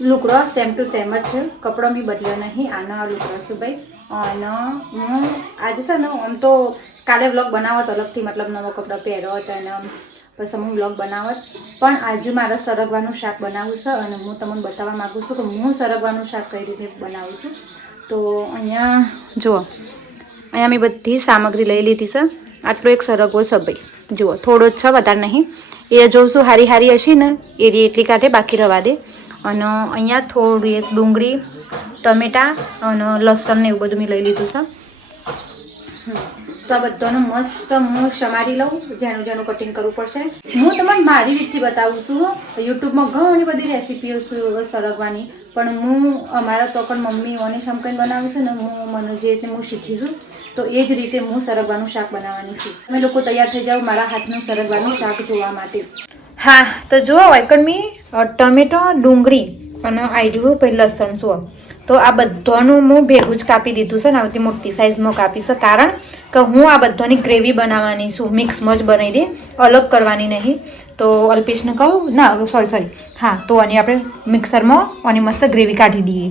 લુકડો same to same જ છે, કપડો મેં બદલ્યો નહીં. આનો લુકડો છું ભાઈ. અને હું આજે છે ને આમ તો કાલે વ્લોગ બનાવત અલગથી, મતલબ નવો કપડો પહેર્યો હતો અને પછી હું વ્લોગ બનાવત, પણ આજે મારે સરગવાનું શાક બનાવવું છે અને હું તમને બતાવવા માગું છું કે હું સરગવાનું શાક કઈ રીતે બનાવું છું. તો અહીંયા જુઓ, અહીંયા મેં બધી સામગ્રી લઈ લીધી છે. આટલો એક સરગવો છે ભાઈ, જુઓ થોડો જ છે, વધારે નહીં. એ જોઉં છું હારી હારી હશે ને એ એટલી કાઢે, બાકી રવા દે. અને અહીંયા થોડી એક ડુંગળી, ટમેટા અને લસણ ને એવું બધું મેં લઈ લીધું છે. તો આ બધાનું મસ્ત હું સમારી લઉં, જેનું જેનું કટિંગ કરવું પડશે. હું તમને મારી રીતથી બતાવું છું. યુટ્યુબમાં ઘણી બધી રેસીપીઓ છે સરગવાની, પણ હું અમારા તો પણ મમ્મી ઓને સમકઈને બનાવું છું ને, મને જે રીતે હું શીખીશું તો એ જ રીતે હું સરગવાનું શાક બનાવવાની છું. તમે લોકો તૈયાર થઈ જાઓ મારા હાથનું સરગવાનું શાક જોવા માટે. હા તો જુઓ, વાયકણમી ટમેટો, ડુંગળી અને આયરું પછી લસણ જુઓ. તો આ બધાનું હું ભેગું જ કાપી દીધું છે ને, આવતી મોટી સાઇઝમાં કાપી છે, કારણ કે હું આ બધાની ગ્રેવી બનાવવાની છું. મિક્સમાં જ બનાવી દે, અલગ કરવાની નહીં. તો અલ્પેશને કહું ના, સોરી હા, તો આની આપણે મિક્સરમાં આની મસ્ત ગ્રેવી કાઢી દઈએ.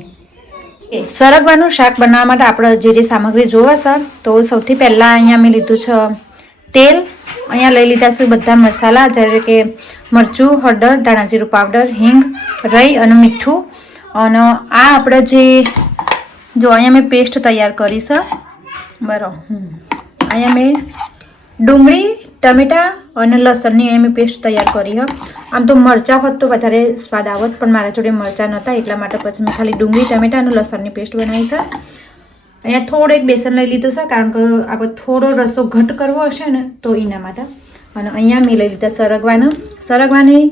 સરગવાનું શાક બનાવવા માટે આપણે જે જે સામગ્રી જોવે છે, તો સૌથી પહેલાં અહીંયા મેં લીધું છે તેલ. અહીંયા લઈ લીધા છે બધા મસાલા, જ્યારે કે મરચું, હળદર, ધાણા જીરું પાવડર, હિંગ, રાઈ અને મીઠું. અને આ આપણે જે જો અહીંયા મેં પેસ્ટ તૈયાર કરી છે બરાબર. અહીંયા મેં ડુંગળી, ટમેટા અને લસણની અહીંયા મેં પેસ્ટ તૈયાર કરી હ. આમ તો મરચાં હોત તો વધારે સ્વાદ આવત, પણ મારા જોડે મરચાં નહોતા, એટલા માટે પછી મેં ખાલી ડુંગળી, ટમેટા અને લસણની પેસ્ટ બનાવી છે. અહીંયા થોડો એક બેસન લઈ લીધું છે, કારણ કે આપણે થોડો રસો ઘટ કરવો હશે ને તો એના માટે. અને અહીંયા મેં લઈ લીધા સરગવાની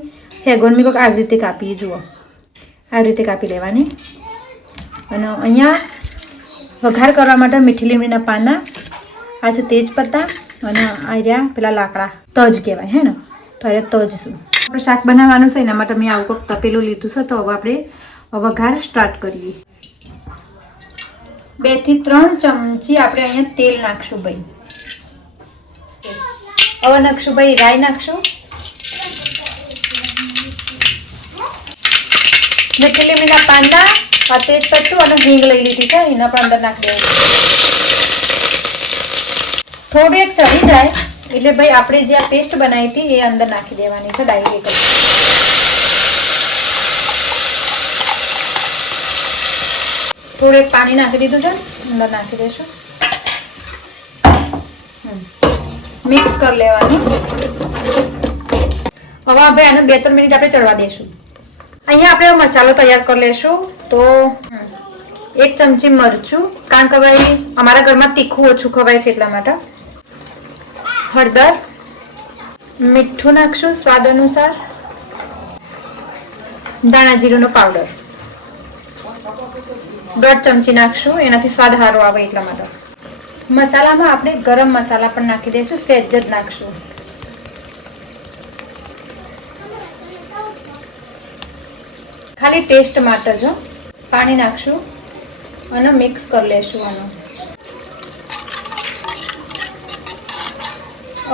હેગોન મેં આવી રીતે કાપી, જુઓ આવી રીતે કાપી લેવાની. અને અહીંયા વઘાર કરવા માટે મીઠી લીમડીના પાના, આ છે તેજપત્તા અને આ રહ્યા પેલા લાકડા તજ કહેવાય હે ને, તો આ તજ શું આપણે શાક બનાવવાનું છે એના માટે મેં આવું કોઈક તપેલું લીધું છે. તો હવે આપણે વઘાર સ્ટાર્ટ કરીએ. 2 થી 3 ચમચી આપણે અહીંયા તેલ નાખશું ભાઈ. હવે નાખશું ભાઈ રાઈ નાખશું, મીઠી લીમડીના પાંદા, આ તેજપત્તું અને હિંગ લઈ લીધી છે, એના પણ અંદર નાખી દેવાનું. થોડું એક ચડી જાય એટલે ભાઈ આપણે જે આ પેસ્ટ બનાવી હતી એ અંદર નાખી દેવાની છે ડાયરેક્ટ. થોડું એક પાણી નાખી દીધું છે, અંદર નાખી દઈશું. મિક્સ કરી લેવાનું. હવે ભાઈ આને 2-3 મિનિટ આપણે ચડવા દઈશું. અહીંયા આપણે મસાલો તૈયાર કરી લેશું. તો 1 ચમચી મરચું, કારણ કે ભાઈ અમારા ઘરમાં તીખું ઓછું ખવાય છે એટલા માટે. હળદર, મીઠું નાખશું સ્વાદ અનુસાર, ધાણા જીરુંનો પાવડર 1.5 ચમચી નાખશું, એનાથી સ્વાદ સારો આવે એટલા માટે. મસાલામાં આપણે ગરમ મસાલા પણ નાખી દઈશું, સહેજ જ નાખશું. ખાલી ટેસ્ટ માટે જ. પાણી નાખશું અને મિક્સ કરી લેશું આનું.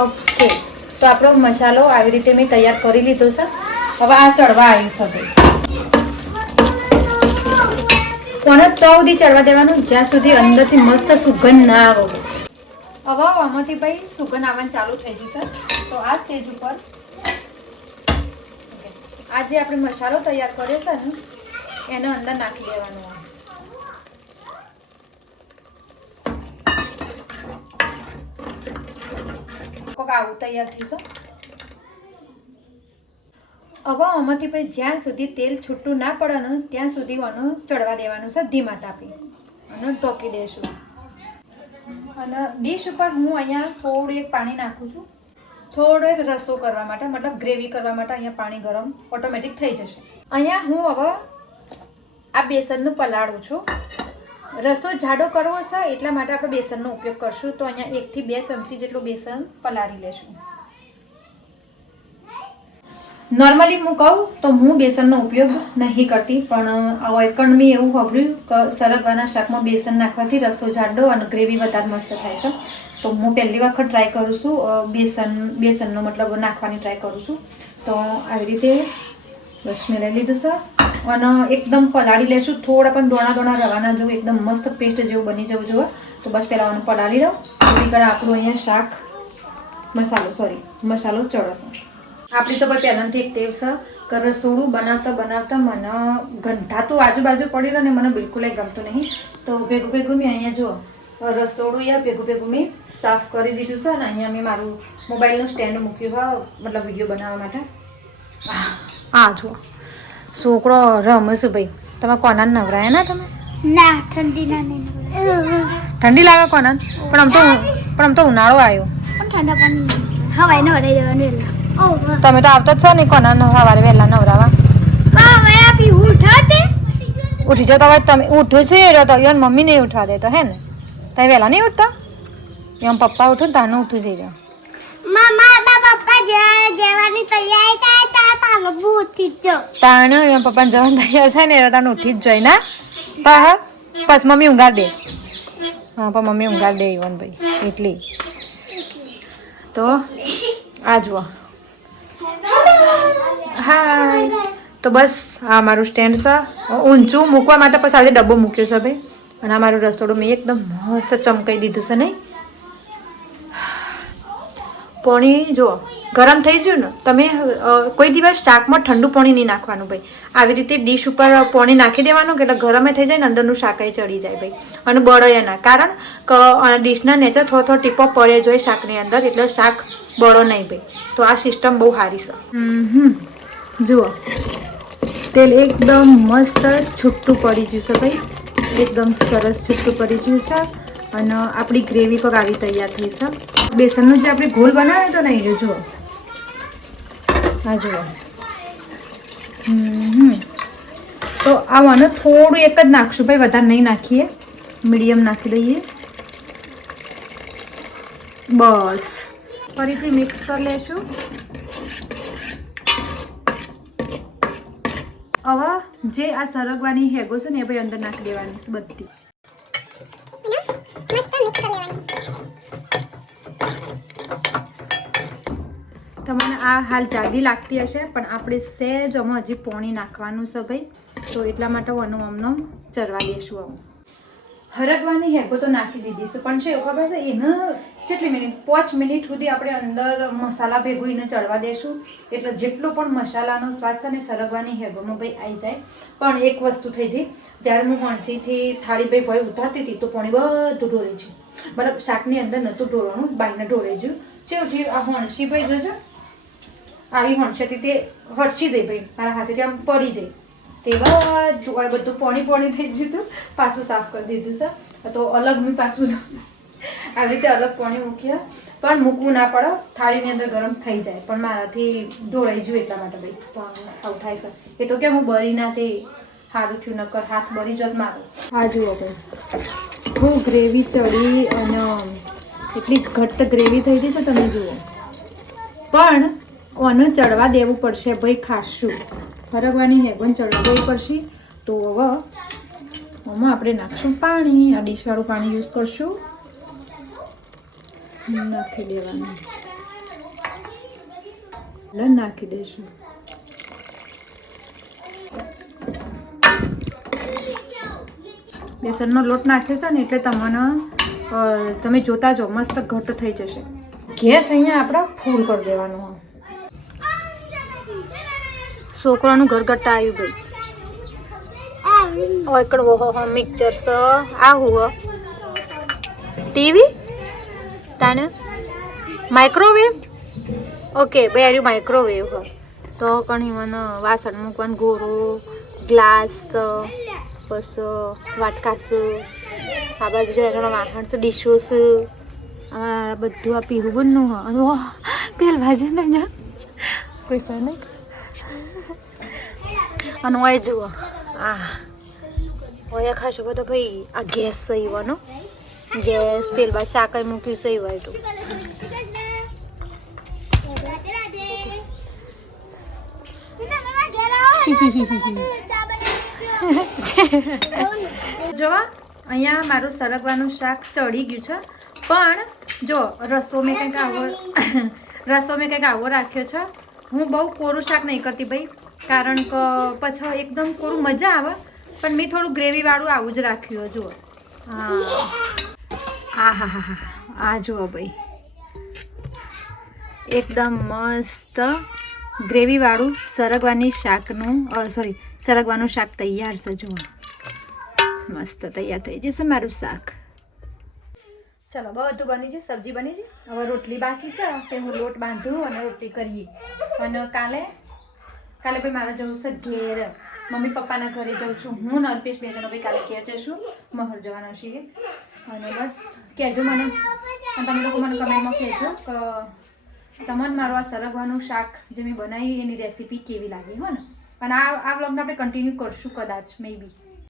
ઓકે, તો આપણો મસાલો આવી રીતે મેં તૈયાર કરી લીધો છે. હવે આ ચડવા આવ્યું છે ભાઈ. કોને તો સુધી ચડવા દેવાનું જ્યાં સુધી અંદરથી મસ્ત સુગંધ ના આવે. હવે આમાંથી ભાઈ સુગંધ આવવાનું ચાલુ થઈ જશે. તો આ સ્ટેજ ઉપર આ જે આપણે મસાલો તૈયાર કર્યો છે ને એને અંદર નાખી દેવાનું. કોક આવું તૈયાર થઈ છે. હવે આમાંથી પછી જ્યાં સુધી તેલ છૂટું ના પડે ને ત્યાં સુધી આનું ચડવા દેવાનું છે ધીમા તાપે અને ઢોકી દઈશું. અને ડીશ ઉપર હું અહીંયા થોડું એક પાણી નાખું છું, થોડો એક રસો કરવા માટે, મતલબ ગ્રેવી કરવા માટે. અહીંયા પાણી ગરમ ઓટોમેટિક થઈ જશે. અહીંયા હું હવે આ બેસનનું પલાળું છું. રસો જાડો કરવો છે એટલા માટે આપણે બેસનનો ઉપયોગ કરશું. તો અહીંયા 1 થી 2 ચમચી જેટલું બેસન પલાળી લેશું. નોર્મલી હું કહું તો હું બેસનનો ઉપયોગ નહીં કરતી, પણ વાયકણ મેં એવું સાંભળ્યું કે સરગવાના શાકમાં બેસન નાખવાથી રસો જાડો અને ગ્રેવી વધારે મસ્ત થાય છે. તો હું પહેલી વખત ટ્રાય કરું છું બેસનનો મતલબ નાખવાની ટ્રાય કરું છું. તો આવી રીતે બસ મેં લઈ લીધું છે અને એકદમ પલાળી લેશું. થોડા પણ દોણા રવાના જેવું એકદમ મસ્ત પેસ્ટ જેવું બની જવું જોઈએ. તો બસ પહેલાં આને પલાળી લઉં. એની કಡೆ આપણું અહીંયા શાક મસાલો ચડશે. આપણી તો ભાઈ પહેલાંથી એક ટેવ છે કે રસોડું બનાવતા મને ગંધાતું આજુબાજુ પડી રહ્યો ને મને બિલકુલ ગમતું નહીં. તો ભેગું મેં અહીંયા જો રસોડું ભેગું મેં સાફ કરી દીધું છે. અને અહીંયા મેં મારું મોબાઈલનું સ્ટેન્ડ મૂક્યું હોય મતલબ વિડીયો બનાવવા માટે. આ જુઓ છોકરો રમે છે ભાઈ. તમે કોનાન નવરાયા ના તમે? ના ઠંડી ના નહીં. ઠંડી લાગે કોનાન? પણ આમ તો ઉનાળો આવ્યો. પણ ઠંડા પણ હવાઈ નવરાઈ દેવાનું. તમે તો આવતો જ છો ને કોનાન સવારે વહેલા નવરાવા. ઉઠી જાઓ તો હવે તમે ઉઠો છે તો યન મમ્મી નહીં ઉઠવા દે તો હે ને? તમે વહેલા નહીં ઉઠતા? એમ પપ્પા ઉઠો ને તારનું ઉઠું થઈ જાઓ. તાણ એમ પપ્પાને જવાનું તૈયાર થાય ને તારનું ઉઠી જ જાય ના. બસ મમ્મી ઊંઘાડ દે. હા પણ મમ્મી ઊંઘાડ દે ઈવન ભાઈ એટલી. તો આ જુઓ હા તો બસ આ મારું સ્ટેન્ડ છે ઊંચું મૂકવા માટે પછી આજે ડબ્બો મૂક્યો છે ભાઈ. અને આ મારું રસોડું મેં એકદમ મસ્ત ચમકાઈ દીધું છે નહીં. પાણી જુઓ ગરમ થઈ ગયું ને. તમે કોઈ દિવસ શાકમાં ઠંડુ પાણી નહીં નાખવાનું ભાઈ. આવી રીતે ડીશ ઉપર પાણી નાખી દેવાનું કે એટલે ગરમે થઈ જાય ને અંદરનું શાકાઈ ચડી જાય ભાઈ. અને બળે ના કારણ કે ડીશના નીચે થોડો ટીપો પડે જોઈએ શાકની અંદર એટલે શાક બળો નહીં ભાઈ. તો આ સિસ્ટમ બહુ સારી છે. જુઓ તેલ એકદમ મસ્ત છૂટું પડી ગયું છે ભાઈ. એકદમ સરસ છૂટું પડી ગયું છે. અને આપણી ગ્રેવી પણ આવી તૈયાર થઈ છે. બેસનનું જે આપણે ઘોલ બનાવ્યો તો ને એ જુઓ આ જુઓ. તો આવાનું થોડું એક જ નાખશું ભાઈ વધારે નહીં નાખીએ. મીડિયમ નાખી દઈએ બસ. ફરીથી મિક્સ કરી લેશું. હવે જે આ સરગવાની હેગો છે ને એ ભાઈ અંદર નાખી દેવાની છે બધી. તમને આ હાલ જાડી લાગતી હશે પણ આપણે સહેજ આમાં હજી પાણી નાખવાનું છે ભાઈ. તો એટલા માટે આનું આમનો ચરવા દઈશું. આવું હરગવાની હેગો તો નાખી દીધી છે પણ છે એવું ખબર છે એને કેટલી મિનિટ 5 મિનિટ સુધી આપણે અંદર મસાલા ભેગું એને ચડવા દઈશું. એટલે જેટલો પણ મસાલાનો સ્વાદ છે ને સરગવાની હેગોમાં ભાઈ આવી જાય. પણ એક વસ્તુ થઈ જાય જ્યારે હું હણસીથી થાળી ભાઈ ઉતારતી હતી તો પાણી બધું ઢોળી ગયું. બરાબર શાકની અંદર નહોતું ઢોળવાનું બાઈને ઢોળાઈ ગયું. શું થયું આ હણસી ભાઈ જોજો આવી હણસેથી તે હટસી જાય ભાઈ મારા હાથેથી આમ પડી જાય. તે બધું પાણી થઈ ગયું હતું. પાછું સાફ કરી દીધું છે. તો અલગ મેં પાછું આવી રીતે અલગ પાણી મૂક્યા પણ મૂકવું ના પડે. થાળીની અંદર ગરમ થઈ જાય પણ મારાથી ઢોળાઈ ગયું એટલા માટે ભાઈ આવું થાય છે. એ તો કેમ હું બરી ના તે સારું થયું નકર હાથ બરી જોત મારું. હા જુઓ ભાઈ ખૂબ ગ્રેવી ચડી અને એટલી ઘટ્ટ ગ્રેવી થઈ ગઈ છે તમે જુઓ. પણ ઓને ચડવા દેવું પડશે ભાઈ ખાસું. ફરગવાની હેગોને ચડવા દેવી પડશે. તો હવે આમાં આપણે નાખશું પાણી. આ ડીશવાળું પાણી યુઝ કરશું. નાખી દેવાનું નાખી દઈશું. બેસનનો લોટ નાખ્યો છે ને એટલે તમને તમે જોતા જો મસ્ત ઘટ્ટ થઈ જશે. ગેસ અહીંયા આપણે ફૂલ કરી દેવાનું. છોકરાનું ઘરગટ્ટા આવ્યું ભાઈ. ఇక్కడ મિક્સર છે આ હુआ ટીવી તાને માઇક્રોવેવ ઓકે ભાઈ આર્યું માઇક્રોવેવ હ. તો કણી મને વાસણ મૂકવાનું ગોરો ગ્લાસ બસ વાટકાસ આ બાજુ જરા વાસણ છે ડીશોસ આ બધું આ પીવું બનનું હ. પેલ ભાજી ને જા પૈસા નહીં. અને ઓય જુઓ આ ઓય ખાશો બધો ભાઈ આ ગેસ સહીવાનો ગેસ પેલ બાદ શાકર મૂક્યું સહી હોય તો જો અહીંયા મારું સરગવાનું શાક ચડી ગયું છે. પણ જો રસો મેં કંઈક આવો રાખ્યો છે. હું બહુ કોરું શાક નહીં કરતી ભાઈ. કારણ કે પછી એકદમ કોરું મજા આવે, પણ મેં થોડું ગ્રેવીવાળું આવું જ રાખ્યું જુઓ. હા હા આ જુઓ ભાઈ, એકદમ મસ્ત ગ્રેવીવાળું સરગવાની શાકનું સરગવાનું શાક તૈયાર છે. જુઓ મસ્ત તૈયાર થઈ જશે મારું શાક. ચલો બધું બની ગયું, સબ્જી બની ગઈ. હવે રોટલી બાકી છે તે હું લોટ બાંધું અને રોટલી કરીએ. અને કાલે ભાઈ મારે જવું છે ઘેર, મમ્મી પપ્પાના ઘરે જઉં છું હું ને અલ્પેશ બે જણો ભાઈ કાલે ઘેર જઈશું, મહર જવાના છીએ. અને બસ કહેજો મને, અને તમે લોકો મને કમેન્ટમાં કહેજો કે તમને મારું આ સરગવાનું શાક જે મેં બનાવી એની રેસીપી કેવી લાગી હો ને. અને આ વ્લોગને આપણે કન્ટિન્યુ કરશું કદાચ મે બી.